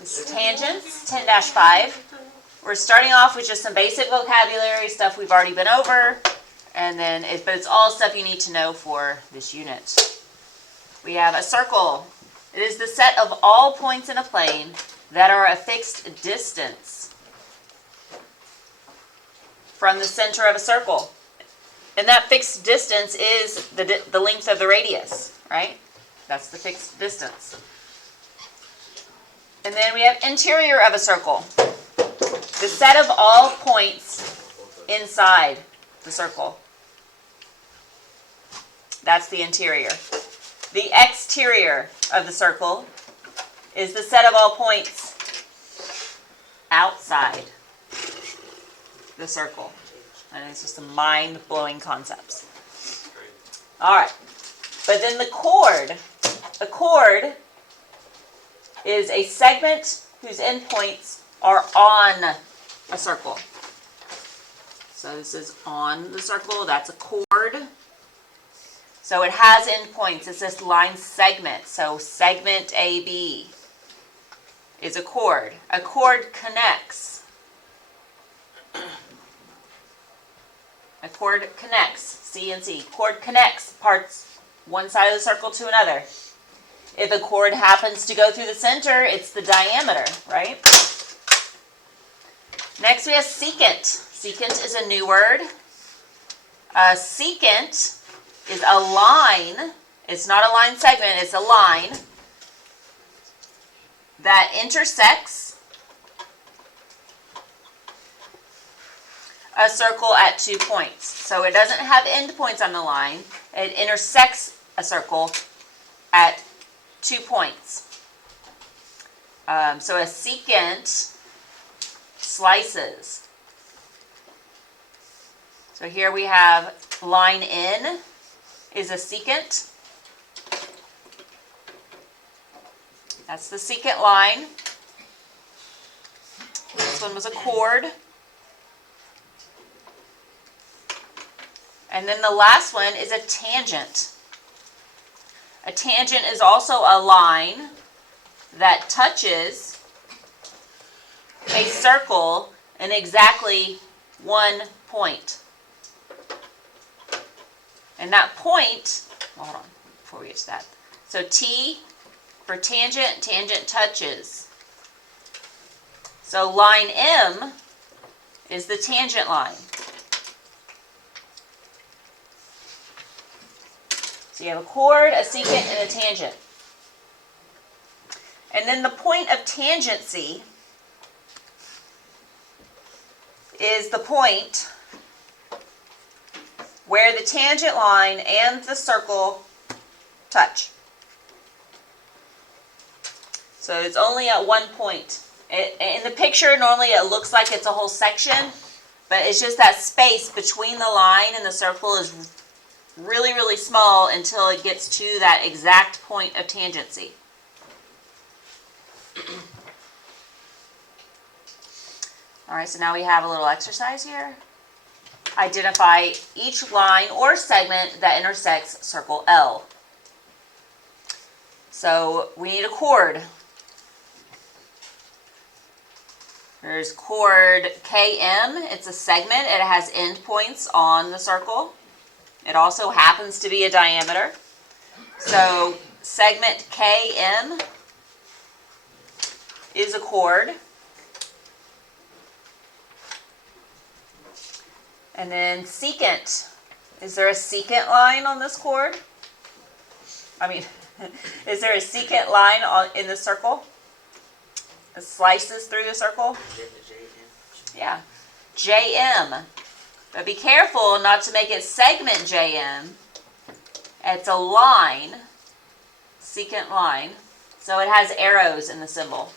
This is tangents, 10-5. We're starting off with just some basic vocabulary, stuff we've already been over, and then but it's all stuff you need to know for this unit. We have a circle. It is the set of all points in a plane that are a fixed distance from the center of a circle. And that fixed distance is the length of the radius, right? That's the fixed distance. And then we have interior of a circle. The set of all points inside the circle. That's the interior. The exterior of the circle is the set of all points outside the circle. And it's just some mind-blowing concepts. All right. But then the chord. A chord is a segment whose endpoints are on a circle. So this is on the circle. That's a chord. So it has endpoints. It's this line segment. So segment AB is a chord. A chord connects. A chord connects, C and C. Chord connects parts one side of the circle to another. If a chord happens to go through the center, it's the diameter, right? Next we have secant. Secant is a new word. Secant is a line. It's not a line segment, it's a line that intersects a circle at 2 points. So it doesn't have endpoints on the line. It intersects a circle at 2 points. So a secant slices. So here we have line N is a secant. That's the secant line. This one was a chord. And then the last one is a tangent. A tangent is also a line that touches a circle in exactly 1 point. And that point, hold on, before we get to that. So T for tangent, tangent touches. So line M is the tangent line. So you have a chord, a secant, and a tangent. And then the point of tangency is the point where the tangent line and the circle touch. So it's only at 1 point. In the picture, normally it looks like it's a whole section, but it's just that space between the line and the circle is really, really small until it gets to that exact point of tangency. All right, so now we have a little exercise here. Identify each line or segment that intersects circle L. So we need a chord. There's chord KM. It's a segment. It has endpoints on the circle. It also happens to be a diameter. So segment KM is a chord. And then secant. Is there a secant line on this chord? Is there a secant line in the circle? It slices through the circle? Yeah. JM. But be careful not to make it segment JM. It's a line, secant line, so it has arrows in the symbol.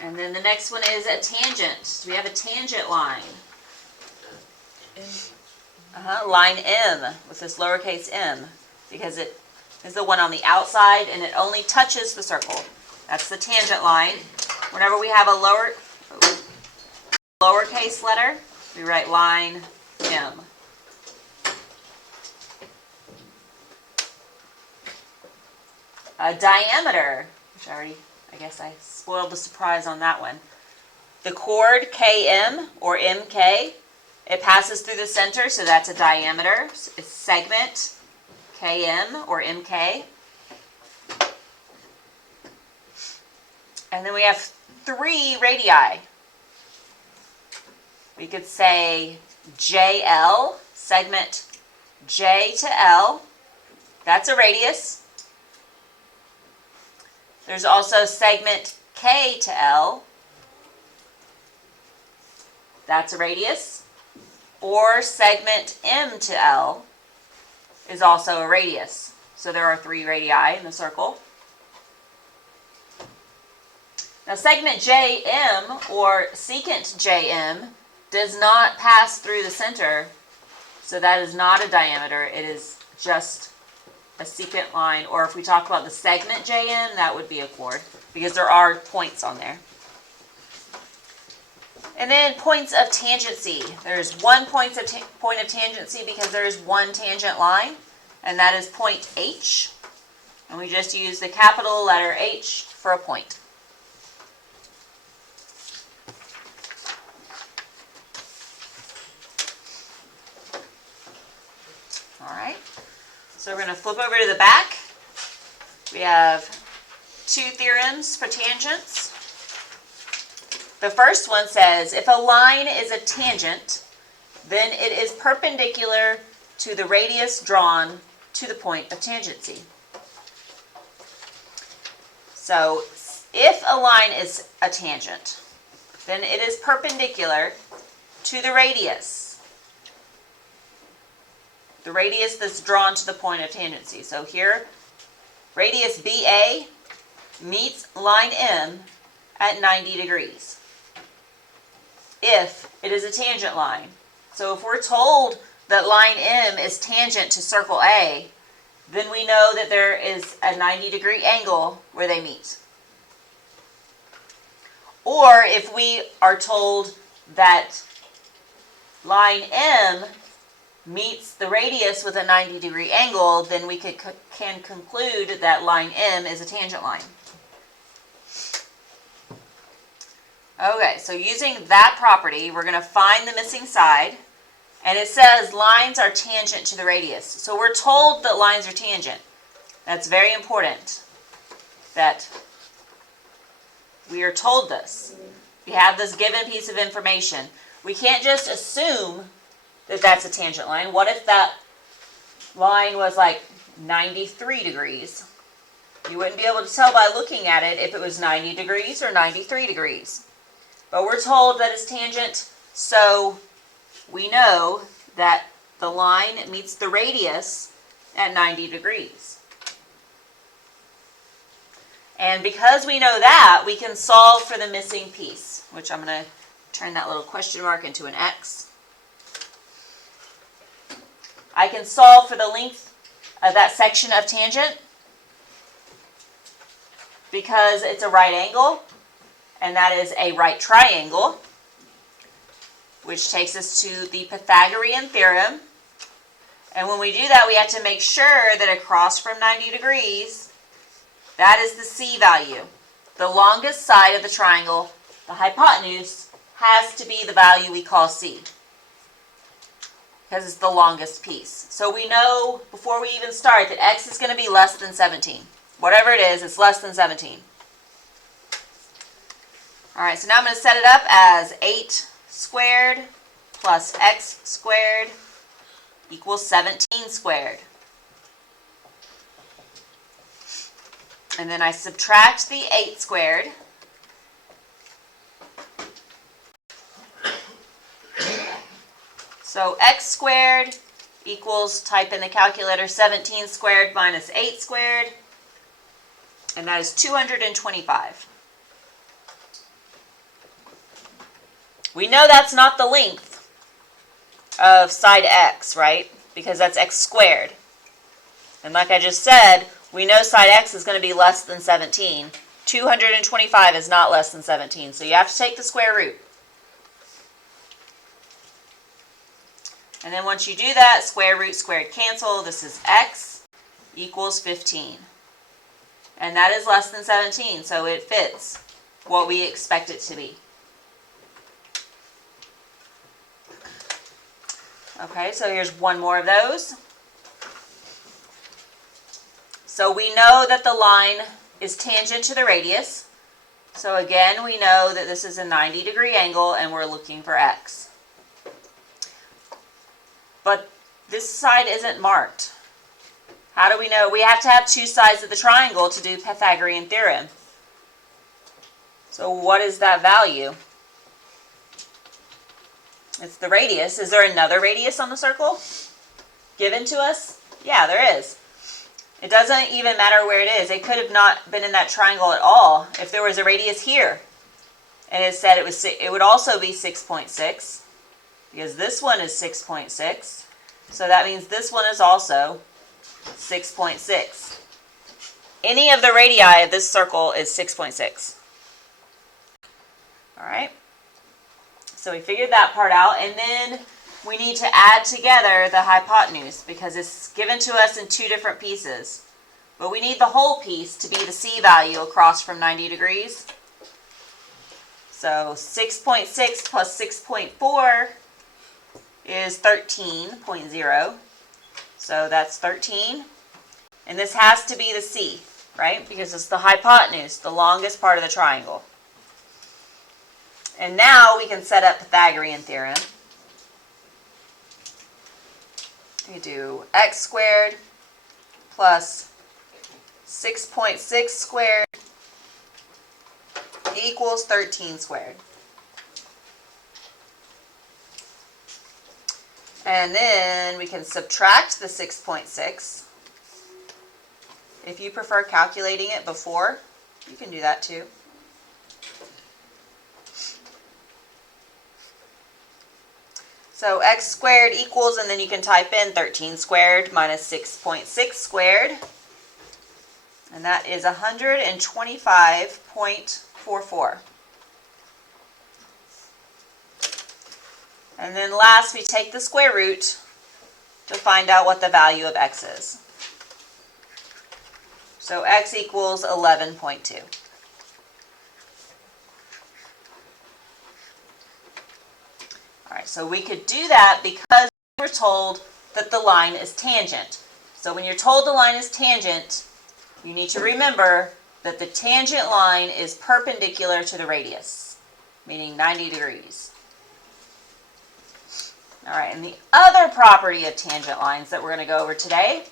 And then the next one is a tangent. So we have a tangent line. Line M with this lowercase m, because it is the one on the outside and it only touches the circle. That's the tangent line. Whenever we have a lowercase letter, we write line M. Diameter, which I guess I spoiled the surprise on that one. The chord KM or MK, it passes through the center, so that's a diameter. It's segment KM or MK. And then we have 3 radii. We could say JL, segment J to L. That's a radius. There's also segment K to L. That's a radius. Or segment M to L is also a radius. So there are 3 radii in the circle. Now segment JM or secant JM does not pass through the center, so that is not a diameter. It is just a secant line, or if we talk about the segment JM, that would be a chord, because there are points on there. And then points of tangency. There's one point of tangency because there is one tangent line, and that is point H. And we just use the capital letter H for a point. All right, so we're going to flip over to the back. We have 2 theorems for tangents. The first one says, if a line is a tangent, then it is perpendicular to the radius drawn to the point of tangency. So, if a line is a tangent, then it is perpendicular to the radius. The radius that's drawn to the point of tangency. So here, radius BA meets line M at 90 degrees. If it is a tangent line. So if we're told that line M is tangent to circle A, then we know that there is a 90-degree angle where they meet. Or if we are told that line M meets the radius with a 90-degree angle, then we can conclude that line M is a tangent line. Okay, so using that property, we're going to find the missing side, and it says lines are tangent to the radius. So we're told that lines are tangent. That's very important that we are told this. We have this given piece of information. We can't just assume that that's a tangent line. What if that line was like 93 degrees? You wouldn't be able to tell by looking at it if it was 90 degrees or 93 degrees. But we're told that it's tangent, so we know that the line meets the radius at 90 degrees. And because we know that, we can solve for the missing piece, which I'm going to turn that little question mark into an X. I can solve for the length of that section of tangent because it's a right angle, and that is a right triangle, which takes us to the Pythagorean theorem. And when we do that, we have to make sure that across from 90 degrees, that is the C value. The longest side of the triangle, the hypotenuse, has to be the value we call C, because it's the longest piece. So we know before we even start that X is going to be less than 17. Whatever it is, it's less than 17. All right, so now I'm going to set it up as 8 squared plus X squared equals 17 squared. And then I subtract the 8 squared. So X squared equals, type in the calculator, 17 squared minus 8 squared, and that is 225. We know that's not the length of side X, right? Because that's X squared. And like I just said, we know side X is going to be less than 17. 225 is not less than 17, so you have to take the square root. And then once you do that, square root, squared cancel. This is X equals 15. And that is less than 17, so it fits what we expect it to be. Okay, so here's one more of those. So we know that the line is tangent to the radius. So again, we know that this is a 90-degree angle and we're looking for x. But this side isn't marked. How do we know? We have to have two sides of the triangle to do Pythagorean theorem. So what is that value? It's the radius. Is there another radius on the circle given to us? Yeah, there is. It doesn't even matter where it is. It could have not been in that triangle at all. If there was a radius here, and it said it would also be 6.6, because this one is 6.6. So that means this one is also 6.6. Any of the radii of this circle is 6.6. All right. So we figured that part out, and then we need to add together the hypotenuse because it's given to us in two different pieces. But we need the whole piece to be the C value across from 90 degrees. So 6.6 plus 6.4 is 13.0. So that's 13. And this has to be the C, right? Because it's the hypotenuse, the longest part of the triangle. And now we can set up Pythagorean theorem. We do x squared plus 6.6 squared equals 13 squared. And then we can subtract the 6.6. If you prefer calculating it before, you can do that too. So x squared equals, and then you can type in 13 squared minus 6.6 squared. And that is 125.44. And then last, we take the square root to find out what the value of x is. So x equals 11.2. All right, so we could do that because we're told that the line is tangent. So when you're told the line is tangent, you need to remember that the tangent line is perpendicular to the radius, meaning 90 degrees. All right, and the other property of tangent lines that we're going to go over today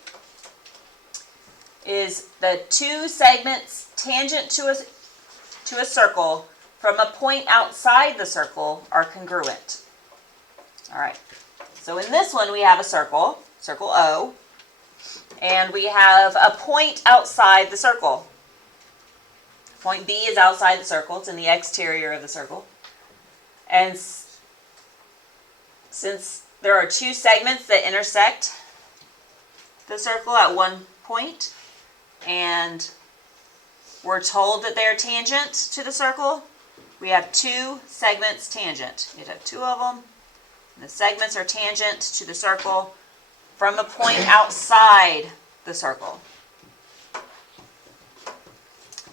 is the two segments tangent to a circle from a point outside the circle are congruent. All right, so in this one we have a circle, circle O, and we have a point outside the circle. Point B is outside the circle. It's in the exterior of the circle. And since there are two segments that intersect the circle at one point, and we're told that they're tangent to the circle, we have two segments tangent. You'd have two of them. And the segments are tangent to the circle from a point outside the circle.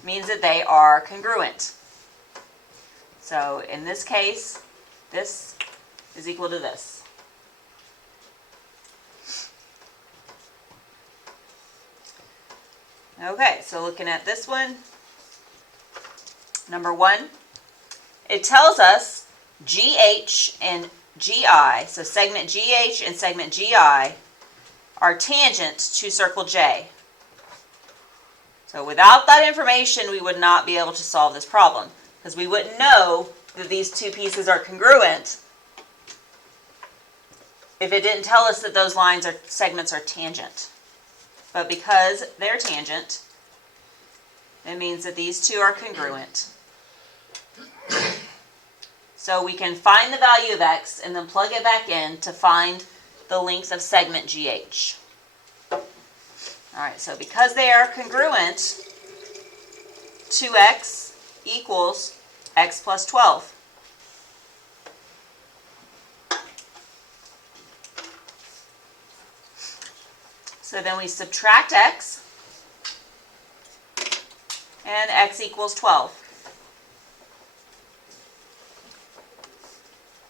Means that they are congruent. So in this case, this is equal to this. Okay, so looking at this one, number one, it tells us GH and GI, so segment GH and segment GI, are tangent to circle J. So without that information, we would not be able to solve this problem, because we wouldn't know that these two pieces are congruent if it didn't tell us that those lines or segments are tangent. But because they're tangent, it means that these two are congruent. So we can find the value of x and then plug it back in to find the length of segment GH. All right, so because they are congruent, 2x equals x plus 12. So then we subtract x, and x equals 12.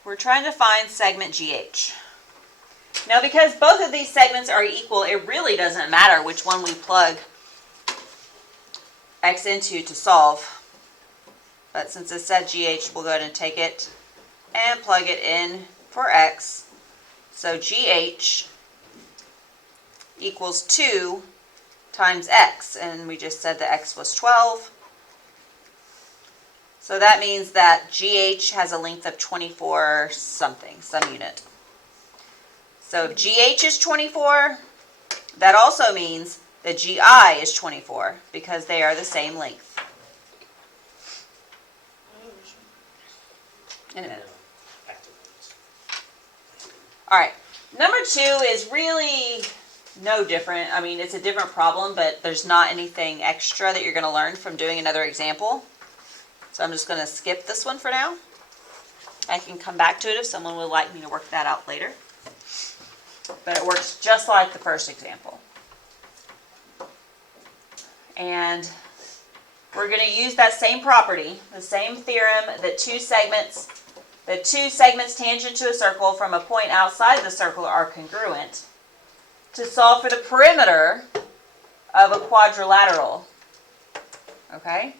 We're trying to find segment GH. Now, because both of these segments are equal, it really doesn't matter which one we plug x into to solve. But since it said GH, we'll go ahead and take it and plug it in for x. So GH equals 2 times x, and we just said that x was 12. So that means that GH has a length of 24 something, some unit. So if GH is 24, that also means that GI is 24, because they are the same length. In a minute. All right, number 2 is really no different. I mean, it's a different problem, but there's not anything extra that you're going to learn from doing another example. So I'm just going to skip this one for now. I can come back to it if someone would like me to work that out later. But it works just like the first example. And we're going to use that same property, the same theorem that two segments tangent to a circle from a point outside the circle are congruent, to solve for the perimeter of a quadrilateral. Okay?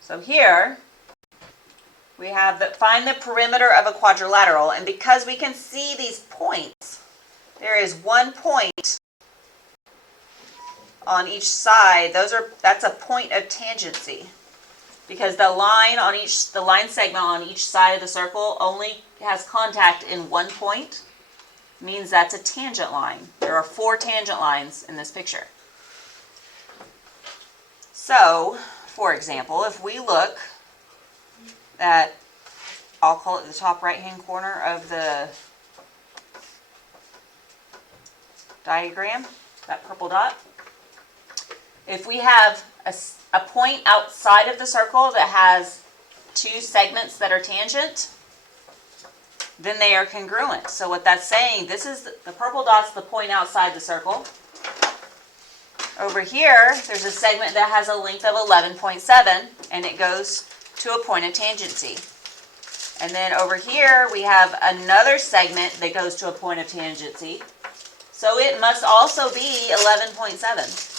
So here we have find the perimeter of a quadrilateral, and because we can see these points, there is one point on each side. That's a point of tangency, because the line segment on each side of the circle only has contact in one point. Means that's a tangent line. There are 4 tangent lines in this picture. So, for example, if we look at, I'll call it the top right-hand corner of the diagram, that purple dot. If we have a point outside of the circle that has 2 segments that are tangent, then they are congruent. So what that's saying, this is the purple dot's the point outside the circle. Over here, there's a segment that has a length of 11.7, and it goes to a point of tangency. And then over here, we have another segment that goes to a point of tangency. So it must also be 11.7.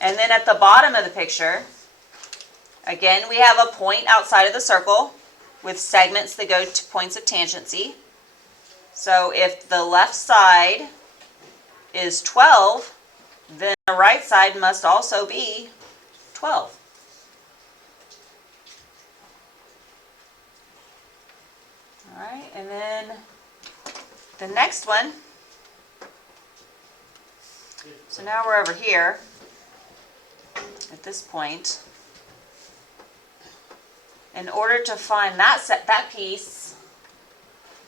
And then at the bottom of the picture, again, we have a point outside of the circle with segments that go to points of tangency. So if the left side is 12, then the right side must also be 12. All right, and then the next one. So now we're over here at this point. In order to find that piece,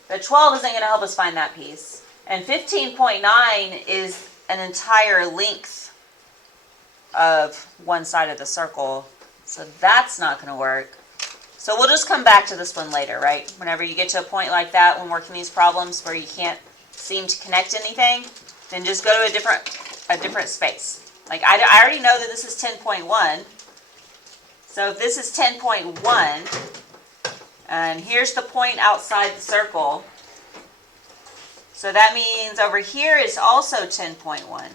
the 12 isn't going to help us find that piece. And 15.9 is an entire length of one side of the circle. So that's not going to work. So we'll just come back to this one later, right? Whenever you get to a point like that when working these problems where you can't seem to connect anything, then just go to a different space. Like I already know that this is 10.1. So if this is 10.1, and here's the point outside the circle, so that means over here is also 10.1.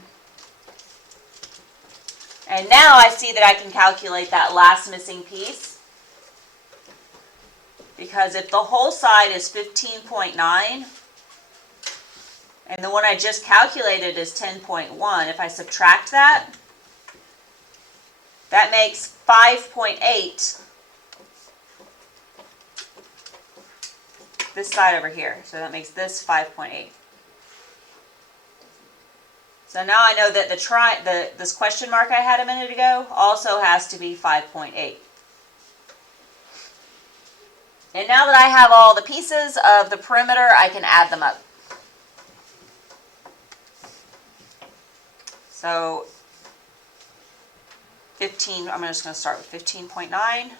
And now I see that I can calculate that last missing piece, because if the whole side is 15.9, and the one I just calculated is 10.1, if I subtract that, that makes 5.8 this side over here. So that makes this 5.8. So now I know that this question mark I had a minute ago also has to be 5.8. And now that I have all the pieces of the perimeter, I can add them up. So 15, I'm just going to start with 15.9.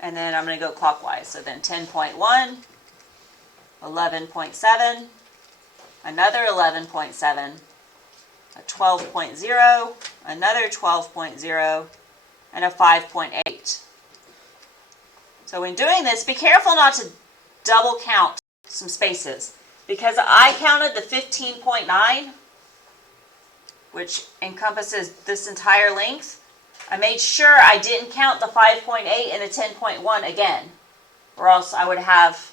And then I'm going to go clockwise. So then 10.1 11.7, another 11.7, a 12.0, another 12.0, and a 5.8. So when doing this, be careful not to double count some spaces, because I counted the 15.9, which encompasses this entire length. I made sure I didn't count the 5.8 and the 10.1 again, or else I would have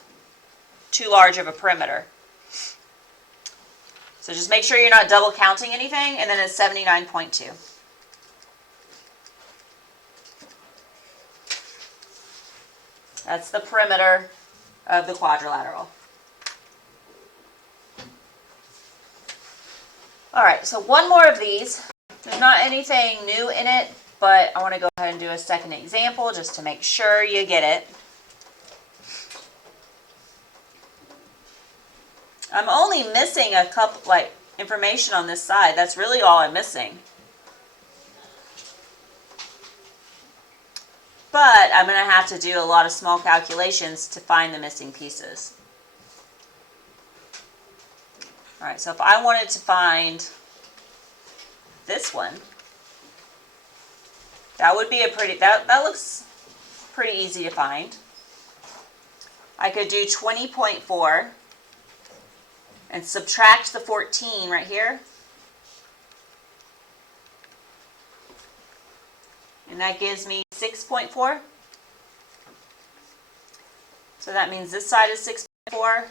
too large of a perimeter. So just make sure you're not double counting anything, and then it's 79.2. That's the perimeter of the quadrilateral. All right, so one more of these. There's not anything new in it, but I want to go ahead and do a second example just to make sure you get it. I'm only missing a couple, information on this side. That's really all I'm missing. But I'm going to have to do a lot of small calculations to find the missing pieces. All right, so if I wanted to find this one, that would be that looks pretty easy to find. I could do 20.4 and subtract the 14 right here. And that gives me 6.4. So that means this side is 6.4,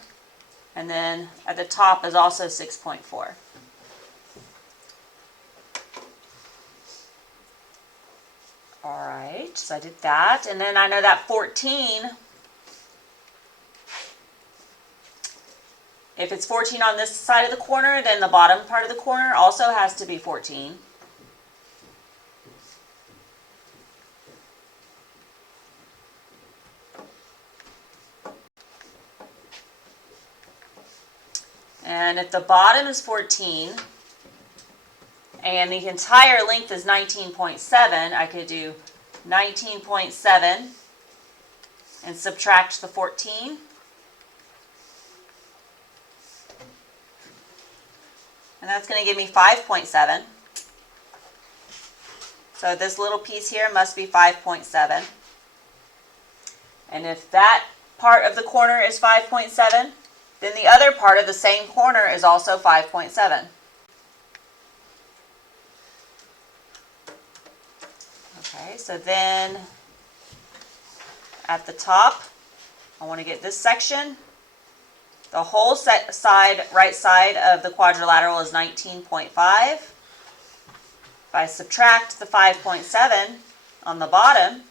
and then at the top is also 6.4. All right, so I did that, and then I know that 14, if it's 14 on this side of the corner, then the bottom part of the corner also has to be 14. And if the bottom is 14 and the entire length is 19.7, I could do 19.7 and subtract the 14. And that's going to give me 5.7. So this little piece here must be 5.7. And if that part of the corner is 5.7, then the other part of the same corner is also 5.7. Okay, so then at the top, I want to get this section. The whole right side of the quadrilateral is 19.5. If I subtract the 5.7 on the bottom,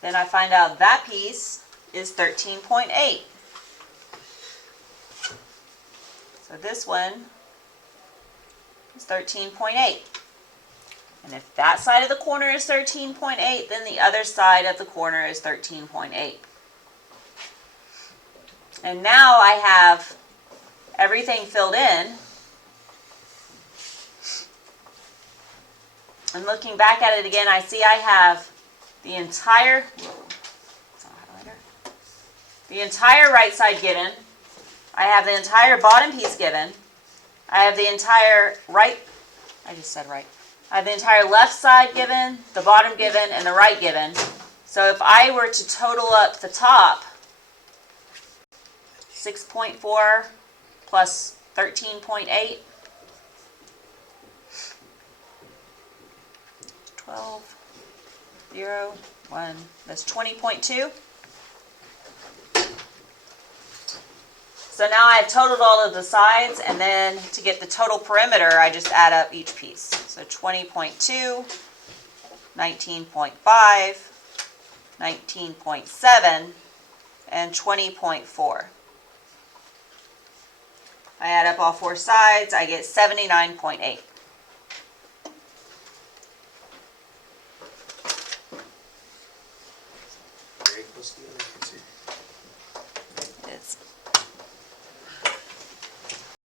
then I find out that piece is 13.8. So this one is 13.8. And if that side of the corner is 13.8, then the other side of the corner is 13.8. And now I have everything filled in. And looking back at it again, I see I have the entire right side given. I have the entire bottom piece given. I have the entire I have the entire left side given, the bottom given, and the right given. So if I were to total up the top, 6.4 plus 13.8, 12, 0, 1, that's 20.2. So now I've totaled all of the sides, and then to get the total perimeter, I just add up each piece. So 20.2, 19.5, 19.7, and 20.4. I add up all four sides, I get 79.8.